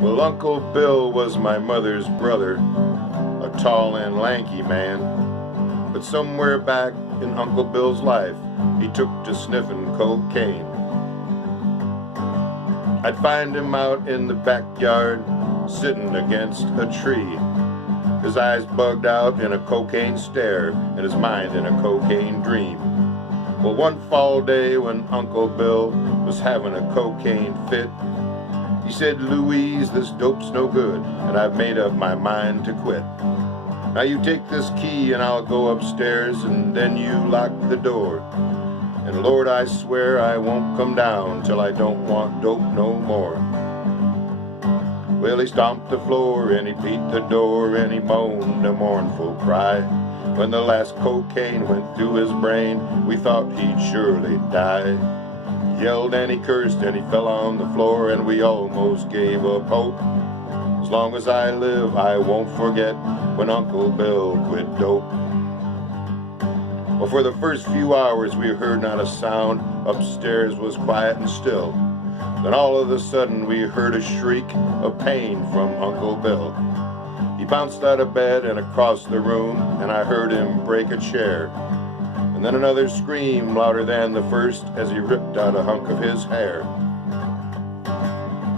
Well, Uncle Bill was my mother's brother, a tall and lanky man. But somewhere back in Uncle Bill's life, he took to sniffing cocaine. I'd find him out in the backyard, sitting against a tree, his eyes bugged out in a cocaine stare and his mind in a cocaine dream. Well, one fall day when Uncle Bill was having a cocaine fit, he said, "Louise, this dope's no good, and I've made up my mind to quit. Now you take this key and I'll go upstairs, and then you lock the door. And Lord, I swear I won't come down till I don't want dope no more." Well, he stomped the floor and he beat the door and he moaned a mournful cry. When the last cocaine went through his brain, we thought he'd surely die. He yelled and he cursed and he fell on the floor, and we almost gave up hope. As long as I live, I won't forget when Uncle Bill quit dope. Well, for the first few hours we heard not a sound. Upstairs was quiet and still. Then all of a sudden we heard a shriek of pain from Uncle Bill. He bounced out of bed and across the room, and I heard him break a chair. And then another scream louder than the first as he ripped out a hunk of his hair.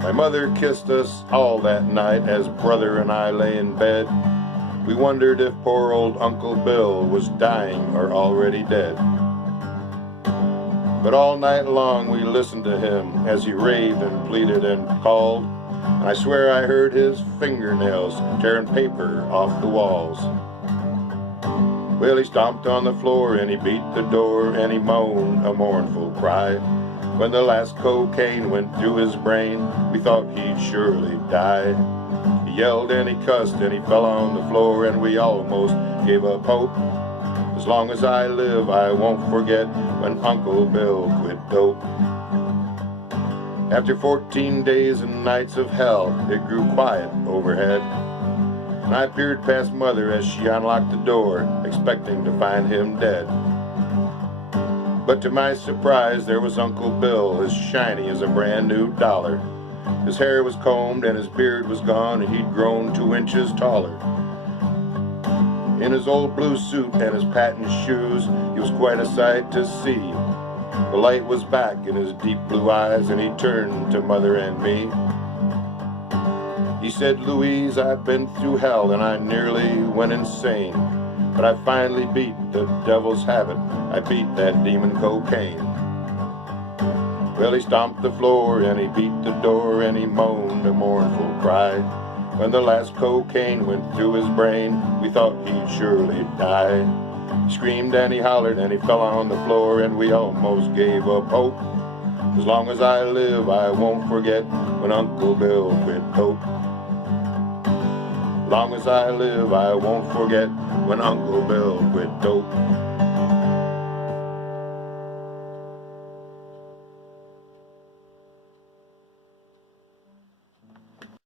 My mother kissed us all that night as brother and I lay in bed. We wondered if poor old Uncle Bill was dying or already dead. But all night long we listened to him as he raved and pleaded and called, and I swear I heard his fingernails tearing paper off the walls. Well, he stomped on the floor and he beat the door and he moaned a mournful cry. When the last cocaine went through his brain, we thought he'd surely die. He yelled and he cussed and he fell on the floor, and we almost gave up hope. As long as I live, I won't forget when Uncle Bill quit dope. After 14 days and nights of hell, it grew quiet overhead, and I peered past Mother as she unlocked the door, expecting to find him dead. But to my surprise, there was Uncle Bill, as shiny as a brand new dollar. His hair was combed and his beard was gone, and he'd grown 2 inches taller. In his old blue suit and his patent shoes, he was quite a sight to see. The light was back in his deep blue eyes, and he turned to Mother and me. He said, "Louise, I've been through hell and I nearly went insane, but I finally beat the devil's habit. I beat that demon cocaine." Well, he stomped the floor and he beat the door and he moaned a mournful cry. When the last cocaine went through his brain, we thought he'd surely die. He screamed and he hollered and he fell on the floor, and we almost gave up hope. As long as I live, I won't forget when Uncle Bill quit dope. As long as I live, I won't forget when Uncle Bill quit dope.